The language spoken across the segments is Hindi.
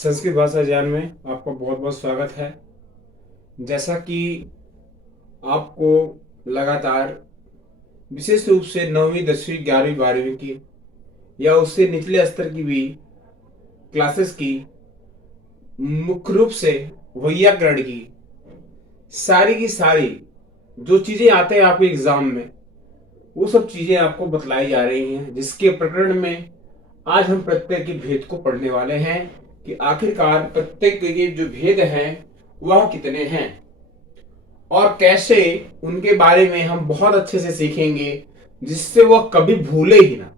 संस्कृत भाषा ज्ञान में आपका बहुत बहुत स्वागत है। जैसा कि आपको लगातार विशेष रूप से 9वीं 10वीं 11वीं 12वीं की या उससे निचले स्तर की भी क्लासेस की मुख्य रूप से वैयाकरण की सारी जो चीज़ें आते हैं आपके एग्जाम में, वो सब चीज़ें आपको बतलाई जा रही हैं, जिसके प्रकरण में आज हम प्रत्यय के भेद को पढ़ने वाले हैं कि आखिरकार प्रत्यय के जो भेद हैं वह कितने हैं और कैसे उनके बारे में हम बहुत अच्छे से सीखेंगे, जिससे वह कभी भूले ही ना।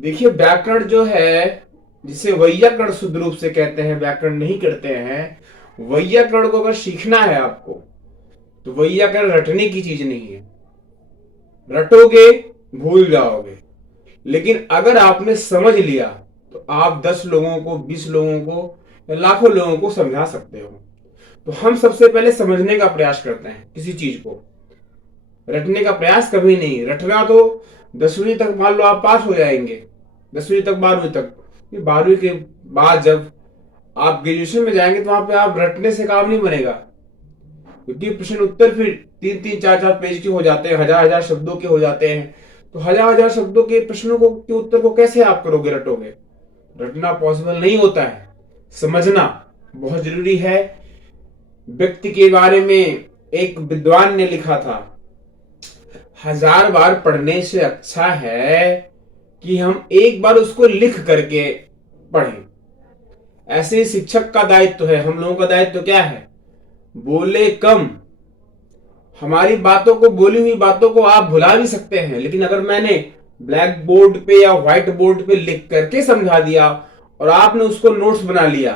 देखिए, व्याकरण जो है, जिसे वैयाकरण शुद्ध रूप से कहते हैं, व्याकरण नहीं करते हैं। वैयाकरण को अगर सीखना है आपको, तो वैयाकरण रटने की चीज नहीं है। रटोगे भूल जाओगे, लेकिन अगर आपने समझ लिया तो आप 10 लोगों को, 20 लोगों को या लाखों लोगों को समझा सकते हो। तो हम सबसे पहले समझने का प्रयास करते हैं किसी चीज को, रटने का प्रयास कभी नहीं। रटना तो 10वीं तक मान लो आप पास हो जाएंगे, 10वीं तक 12वीं तक। 12वीं के बाद जब आप ग्रेजुएशन में जाएंगे तो वहां पे आप रटने से काम नहीं बनेगा, क्योंकि प्रश्न उत्तर फिर 3-3 4-4 पेज के हो जाते हैं, हजार हजार शब्दों के हो जाते हैं। तो हजार हजार शब्दों के प्रश्नों को के उत्तर को कैसे आप करोगे, रटोगे? रटना पॉसिबल नहीं होता है। समझना बहुत जरूरी है। व्यक्ति के बारे में एक विद्वान ने लिखा था, 1000 बार पढ़ने से अच्छा है कि हम एक बार उसको लिख करके पढ़ें। ऐसे ही शिक्षक का दायित्व है। हम लोगों का दायित्व क्या है? बोले कम। हमारी बातों को, बोली हुई बातों को आप भुला भी सकते हैं, लेकिन अगर मैंने ब्लैक बोर्ड पे या व्हाइट बोर्ड पे लिख करके समझा दिया और आपने उसको नोट्स बना लिया,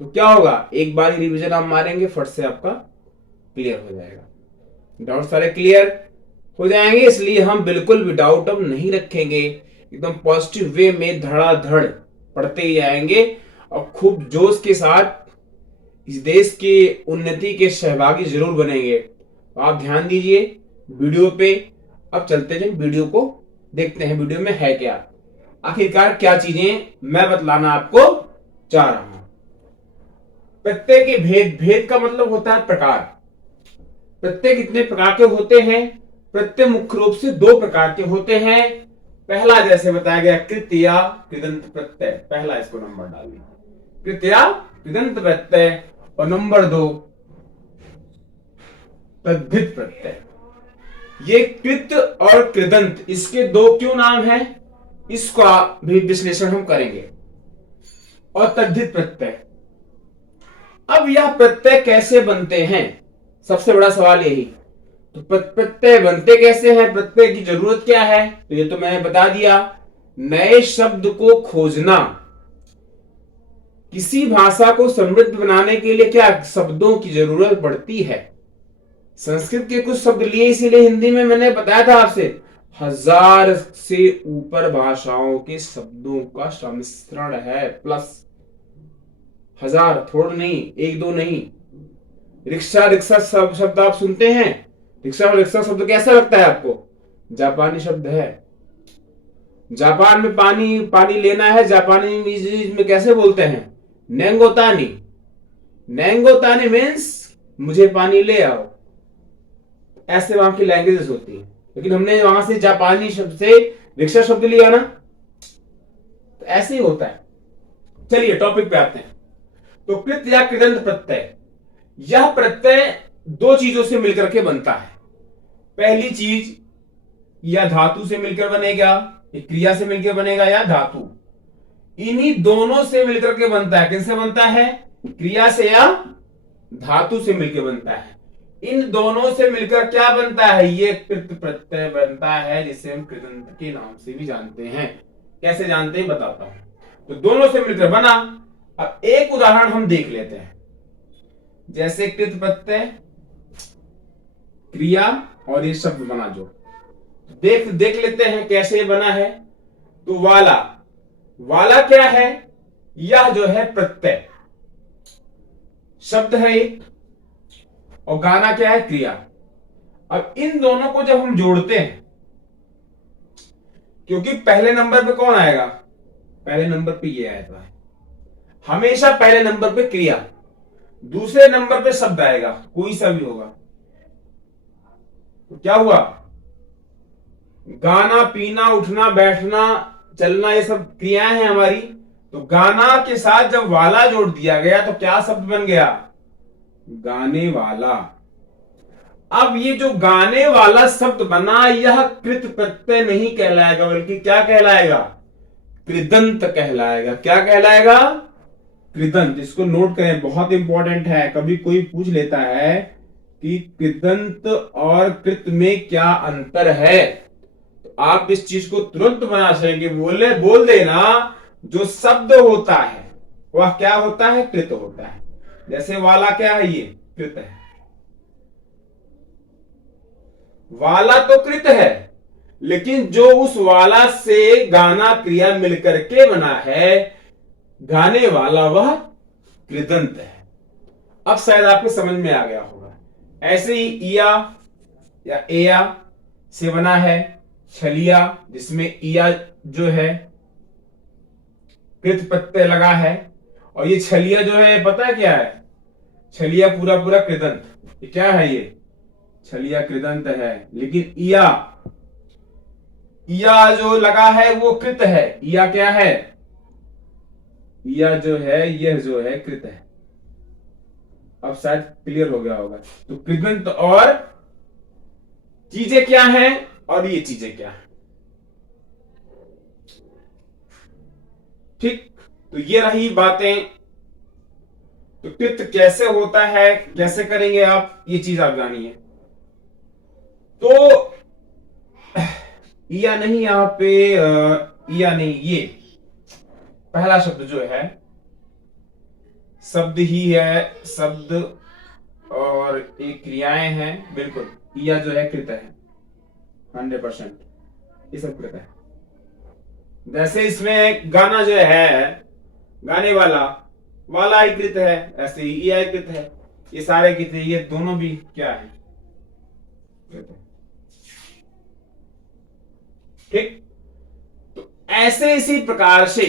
तो क्या होगा? एक बार रिवीजन आप मारेंगे, फट से आपका क्लियर हो जाएगा। डाउट सारे क्लियर हो जाएंगे। इसलिए हम बिल्कुल भी डाउट अब नहीं रखेंगे, एकदम पॉजिटिव वे में धड़ाधड़ पढ़ते ही जाएंगे और खूब जोश के साथ इस देश की उन्नति के सहभागी जरूर बनेंगे। तो आप ध्यान दीजिए वीडियो पे। अब चलते हैं, वीडियो को देखते हैं। वीडियो में है क्या, आखिरकार क्या चीजें मैं बतलाना आपको चाह रहा हूं। प्रत्यय के भेद। भेद का मतलब होता है प्रकार। प्रत्यय कितने प्रकार के होते हैं? प्रत्यय मुख्य रूप से 2 प्रकार के होते हैं। पहला जैसे बताया गया, कृत्या कृदंत प्रत्यय। पहला इसको नंबर डालिए, कृत्या कृदंत प्रत्यय। और नंबर 2 तद्धित प्रत्यय। ये कृत और कृदंत, इसके 2 क्यों नाम हैं, इसका भी विश्लेषण हम करेंगे। और तद्धित प्रत्यय, अब यह प्रत्यय कैसे बनते हैं, सबसे बड़ा सवाल यही। तो प्रत्यय बनते कैसे हैं, प्रत्यय की जरूरत क्या है? तो ये तो मैंने बता दिया। नए शब्द को खोजना। किसी भाषा को समृद्ध बनाने के लिए क्या शब्दों की जरूरत पड़ती है? संस्कृत के कुछ शब्द लिए, इसीलिए हिंदी में मैंने बताया था आपसे, 1000 से ऊपर भाषाओं के शब्दों का सम्मिश्रण है। प्लस 1000, थोड़ा नहीं, 1-2 नहीं। रिक्शा रिक्शा शब्द आप सुनते हैं। रिक्शा रिक्शा शब्द कैसा लगता है आपको? जापानी शब्द है। जापान में पानी पानी लेना है, जापानी में कैसे बोलते हैं? नेंगोतानी। नेंगोतानी मीन्स मुझे पानी ले आओ। ऐसे वहां की लैंग्वेजेस होती है, लेकिन हमने वहां से जापानी शब्द से रिक्शा शब्द लिया ना, तो ऐसे ही होता है। चलिए टॉपिक पे आते हैं। तो कृत या कृदंत प्रत्यय, यह प्रत्यय 2 चीजों से मिलकर के बनता है। पहली चीज, या धातु से मिलकर बनेगा, एक क्रिया से मिलकर बनेगा, या धातु। इन्हीं दोनों से मिलकर के बनता है। किससे बनता है? क्रिया से या धातु से मिलकर बनता है। इन दोनों से मिलकर क्या बनता है? ये कृत प्रत्यय बनता है, जिसे हम कृदंत के नाम से भी जानते हैं। कैसे जानते हैं बताता हूं। तो दोनों से मिलकर बना। अब एक उदाहरण हम देख लेते हैं। जैसे कृत प्रत्यय, क्रिया और ये शब्द बना जो, देख लेते हैं कैसे बना है। तो वाला, वाला क्या है? यह जो है प्रत्यय शब्द है एक, और गाना क्या है? क्रिया। अब इन दोनों को जब हम जोड़ते हैं, क्योंकि पहले नंबर पे कौन आएगा? पहले नंबर पे ये आएगा। हमेशा पहले नंबर पे क्रिया, दूसरे नंबर पे शब्द आएगा, कोई सा भी होगा। तो क्या हुआ, गाना, पीना, उठना, बैठना, चलना, ये सब क्रियाएं हैं हमारी। तो गाना के साथ जब वाला जोड़ दिया गया तो क्या शब्द बन गया, गाने वाला। अब ये जो गाने वाला शब्द बना, यह कृत प्रत्यय नहीं कहलाएगा, बल्कि क्या कहलाएगा, कृदंत कहलाएगा। क्या कहलाएगा, कृदंत। इसको नोट करें, बहुत इंपॉर्टेंट है। कभी कोई पूछ लेता है कि कृदंत और कृत में क्या अंतर है, तो आप इस चीज को तुरंत बना सकेंगे। बोल देना, जो शब्द होता है वह क्या होता है, कृत होता है। जैसे वाला क्या है, ये कृत है, वाला तो कृत है, लेकिन जो उस वाला से गाना क्रिया मिलकर के बना है, गाने वाला, वह कृदंत है। अब शायद आपको समझ में आ गया होगा। ऐसे ही इया या एया से बना है छलिया, जिसमें इया जो है कृत प्रत्यय लगा है, और ये छलिया जो है पता है क्या है, छलिया पूरा पूरा कृदंत। ये क्या है, ये छलिया कृदंत है। लेकिन इया, इया जो लगा है वो कृत है। इया क्या है, इया जो है, यह जो है कृत है। अब शायद क्लियर हो गया होगा। तो कृदंत और चीजें क्या हैं, और ये चीजें क्या है, ठीक। तो ये रही बातें। तो कृत कैसे होता है, कैसे करेंगे आप, ये चीज आप जानिए। तो इया नहीं, यहां पे इया नहीं, ये पहला शब्द जो है शब्द ही है, शब्द और एक क्रियाएं हैं। बिल्कुल, इया जो है कृत है 100%, ये सब कृत है। जैसे इसमें गाना जो है, गाने वाला, वाला ही कृत है, ऐसे ही इया कृत है। ये सारे कृत है, ये दोनों भी क्या है, कृत है, ठीक। तो ऐसे इसी प्रकार से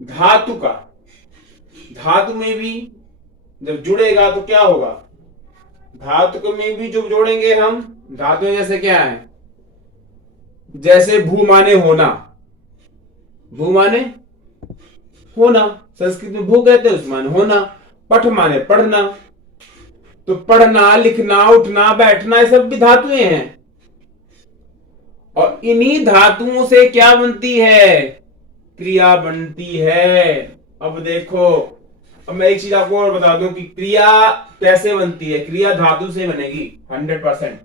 धातु का, धातु में भी जब जुड़ेगा तो क्या होगा, धातु में भी जो जोड़ेंगे हम, धातु जैसे क्या है, जैसे भू माने होना, भू माने होना, संस्कृत में भू कहते हैं, उस माने होना। पठ माने पढ़ना, तो पढ़ना, लिखना, उठना, बैठना, ये सब भी धातुएं हैं। और इन्हीं धातुओं से क्या बनती है, क्रिया बनती है। अब देखो, अब मैं एक चीज आपको और बता दूं कि क्रिया कैसे बनती है। क्रिया धातु से बनेगी 100%।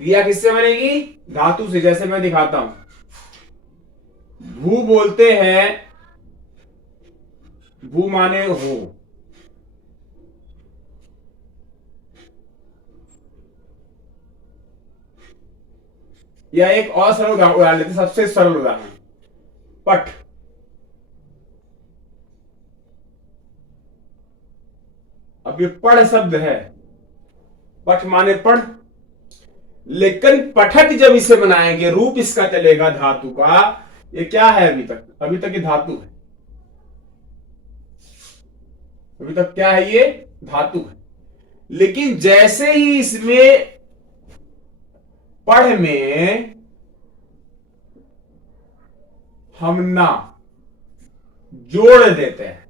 क्रिया किससे बनेगी, धातु से। जैसे मैं दिखाता हूं, भू बोलते हैं, भू माने हो, या एक और सरल उदाहरण लेते, सबसे सरल उदाहरण, पठ। अब ये पढ़ शब्द है, पठ माने पढ़, लेकिन पठक जब इसे बनाएंगे, रूप इसका चलेगा धातु का। ये क्या है, अभी तक ये धातु है, अभी तक क्या है, ये धातु है। लेकिन जैसे ही इसमें पढ़ में हम ना जोड़ देते हैं,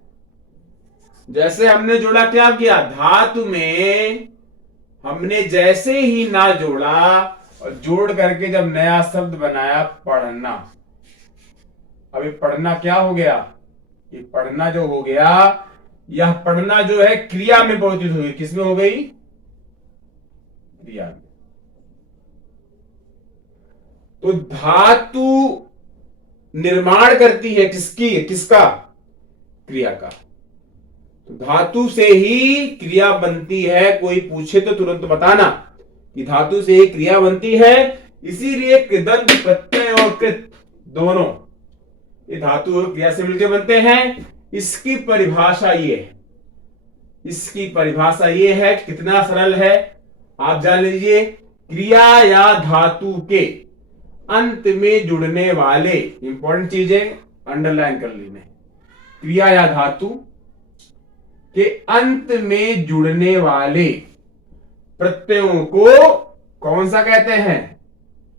जैसे हमने जोड़ा, क्या किया, धातु में हमने जैसे ही ना जोड़ा और जोड़ करके जब नया शब्द बनाया, पढ़ना। अब ये पढ़ना क्या हो गया, ये पढ़ना जो हो गया, यह पढ़ना जो है क्रिया में परिवर्तित हुई। किसमें हो गई, क्रिया में। तो धातु निर्माण करती है किसका, क्रिया का। तो धातु से ही क्रिया बनती है। कोई पूछे तो तुरंत बताना कि धातु से ही क्रिया बनती है। इसीलिए कृदंत प्रत्यय और कृत दोनों ये धातु और क्रिया से मिलकर बनते हैं। इसकी परिभाषा ये है, इसकी परिभाषा ये है, कितना सरल है आप जान लीजिए। क्रिया या धातु के अंत में जुड़ने वाले, इंपॉर्टेंट चीज है, अंडरलाइन कर लेना। क्रिया या धातु के अंत में जुड़ने वाले प्रत्ययों को कौन सा कहते हैं?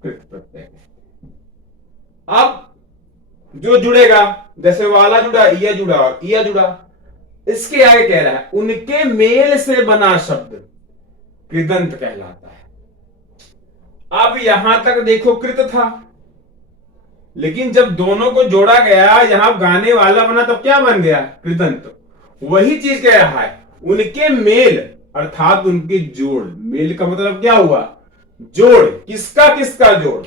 कृत प्रत्यय कहते हैं। अब जो जुड़ेगा, जैसे वाला जुड़ा, या जुड़ा और या जुड़ा, इसके आगे कह रहा है उनके मेल से बना शब्द कृदंत कहलाता है। अब यहां तक देखो कृत था, लेकिन जब दोनों को जोड़ा गया, यहां गाने वाला बना, तब क्या बन गया? कृदंत। वही चीज कह रहा है, उनके मेल अर्थात उनके जोड़। मेल का मतलब क्या हुआ? जोड़। किसका किसका जोड़?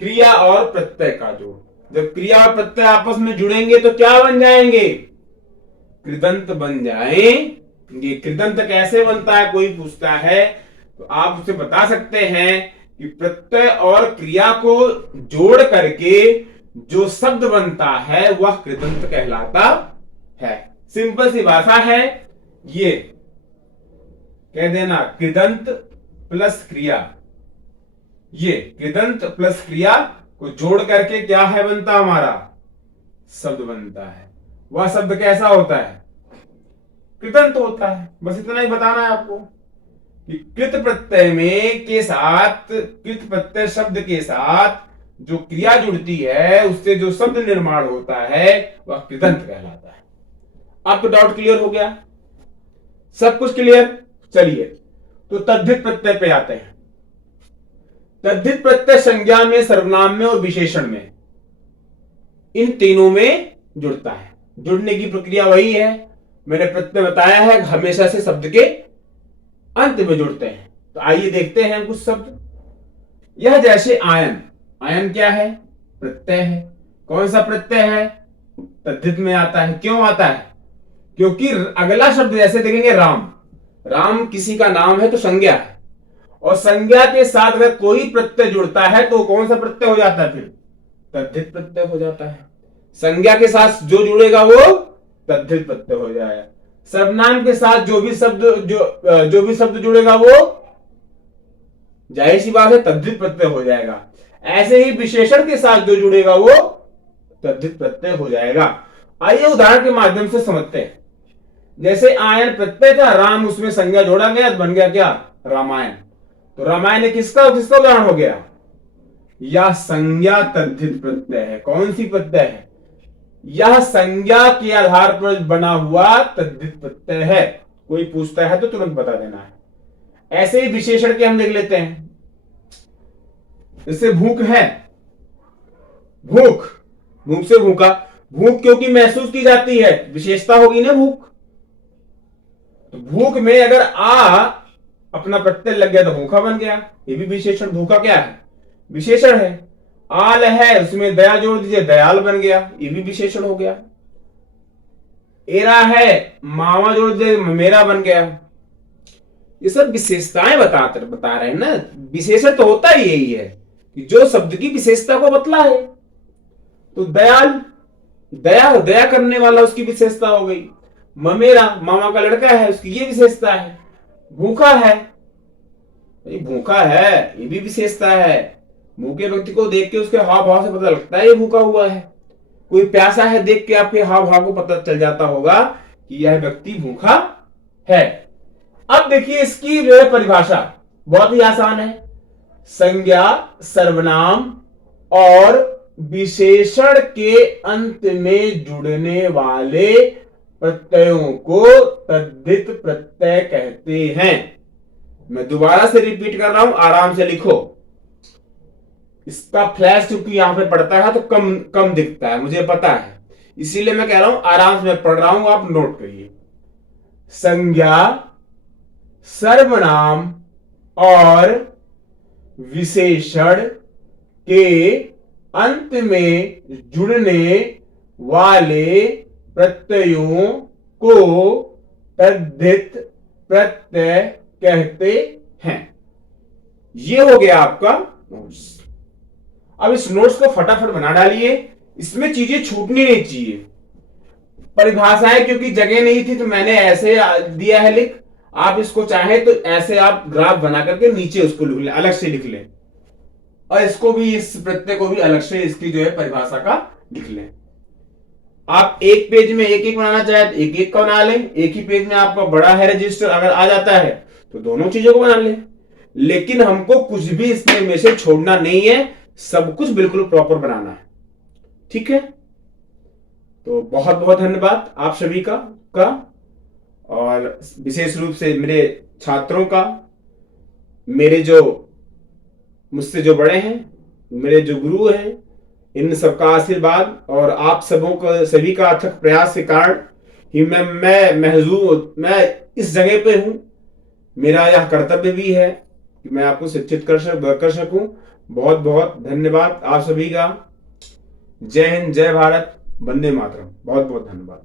क्रिया और प्रत्यय का जोड़। जब क्रिया और प्रत्यय आपस में जुड़ेंगे तो क्या बन जाएंगे? कृदंत बन जाएंगे। कृदंत कैसे बनता है कोई पूछता है तो आप उसे बता सकते हैं कि प्रत्यय और क्रिया को जोड़ करके जो शब्द बनता है वह कृदंत कहलाता है। सिंपल सी भाषा है, ये कह देना कृदंत प्लस क्रिया। ये कृदंत प्लस क्रिया को जोड़ करके क्या है बनता? हमारा शब्द बनता है। वह शब्द कैसा होता है? कृदंत होता है। बस इतना ही बताना है आपको कि कृत प्रत्यय में के साथ, कृत प्रत्यय शब्द के साथ जो क्रिया जुड़ती है उससे जो शब्द निर्माण होता है वह कृदंत कहलाता है। आपको डाउट क्लियर हो गया? सब कुछ क्लियर? चलिए तो तद्धित प्रत्यय पे आते हैं। तद्धित प्रत्यय संज्ञा में, सर्वनाम में और विशेषण में, इन तीनों में जुड़ता है। जुड़ने की प्रक्रिया वही है, मैंने प्रत्यय बताया है, हमेशा से शब्द के अंत में जुड़ते हैं। तो आइए देखते हैं कुछ शब्द। यह जैसे आयन। आयन क्या है? प्रत्यय है। कौन सा प्रत्यय है? तद्धित में आता है। क्यों आता है? क्योंकि अगला शब्द जैसे देखेंगे राम। राम किसी का नाम है तो संज्ञा है, और संज्ञा के साथ अगर कोई प्रत्यय जुड़ता है तो कौन सा प्रत्यय हो जाता है? फिर तद्धित प्रत्यय हो जाता है। संज्ञा के साथ जो जुड़ेगा वो तद्धित प्रत्यय हो जाएगा। सर्वनाम के साथ जो भी शब्द जुड़ेगा वो जाहिर सी बात है तद्धित प्रत्यय हो जाएगा। ऐसे ही विशेषण के साथ जो जुड़ेगा वो तद्धित प्रत्यय हो जाएगा। आइए उदाहरण के माध्यम से समझते हैं। जैसे आयन प्रत्यय था, राम उसमें संज्ञा जोड़ा गया तो बन गया क्या? रामायण। तो रामायण किसका किसका उदाहरण हो गया? यह संज्ञा तद्धित प्रत्यय है। कौन सी प्रत्यय है? यह संज्ञा के आधार पर बना हुआ तद्धित प्रत्यय है। कोई पूछता है तो तुरंत बता देना है। ऐसे ही विशेषण के हम देख लेते हैं। जैसे भूख है, भूख, भूख से भूखा। भूख क्योंकि महसूस की जाती है, विशेषता होगी ना भूख। तो भूख में अगर आ अपना प्रत्यय लग गया तो भूखा बन गया। ये भी विशेषण। भूखा क्या है? विशेषण है। आल है, उसमें दया जोड़ दीजिए, दयाल बन गया। ये भी विशेषण हो गया। एरा है, मावा जोड़ दीजिए, मेरा बन गया। ये सब विशेषताएं बता रहे हैं ना। विशेषण तो होता ही यही है कि जो शब्द की विशेषता को बतला है। तो दयाल, दया करने वाला, उसकी विशेषता हो गई। ममेरा, मामा का लड़का है, उसकी ये विशेषता है। भूखा है, भूखा है, ये भी विशेषता है। भूखे व्यक्ति को देख के उसके हाव भाव से पता लगता है ये भूखा हुआ है। कोई प्यासा है, देख के आपके हाव भाव को पता चल जाता होगा कि यह व्यक्ति भूखा है। अब देखिए इसकी जो है परिभाषा बहुत ही आसान है। संज्ञा, सर्वनाम और विशेषण के अंत में जुड़ने वाले प्रत्ययों को तद्धित प्रत्यय कहते हैं। मैं दोबारा से रिपीट कर रहा हूं, आराम से लिखो। इसका फ्लैश क्योंकि यहां पे पड़ता है तो कम दिखता है, मुझे पता है, इसीलिए मैं कह रहा हूं आराम से मैं पढ़ रहा हूं, आप नोट करिए। संज्ञा, सर्वनाम और विशेषण के अंत में जुड़ने वाले प्रत्ययों को तद्धित प्रत्यय कहते हैं। ये हो गया आपका नोट्स। अब इस नोट्स को फटाफट बना डालिए, इसमें चीजें छूटनी नहीं चाहिए। परिभाषाएं क्योंकि जगह नहीं थी तो मैंने ऐसे दिया है लिख। आप इसको चाहे तो ऐसे आप ग्राफ बना करके नीचे उसको लिख ले, अलग से लिख ले, और इसको भी, इस प्रत्यय को भी अलग से इसकी जो है परिभाषा का लिख ले। आप एक पेज में एक एक बनाना चाहे तो एक एक का बना लें, एक ही पेज में आपका बड़ा है रजिस्टर अगर आ जाता है तो दोनों चीजों को बना लें। लेकिन हमको कुछ भी इसमें में से छोड़ना नहीं है, सब कुछ बिल्कुल प्रॉपर बनाना है। ठीक है, तो बहुत बहुत धन्यवाद आप सभी का और विशेष रूप से मेरे छात्रों का, मेरे जो मुझसे जो बड़े हैं, मेरे जो गुरु हैं, इन सबका आशीर्वाद और आप सबों का सभी का अथक प्रयास के कारण ही मैं इस जगह पे हूं। मेरा यह कर्तव्य भी है कि मैं आपको शिक्षित कर सकूं। बहुत बहुत धन्यवाद आप सभी का। जय हिंद, जय भारत, वंदे मातरम। बहुत बहुत धन्यवाद।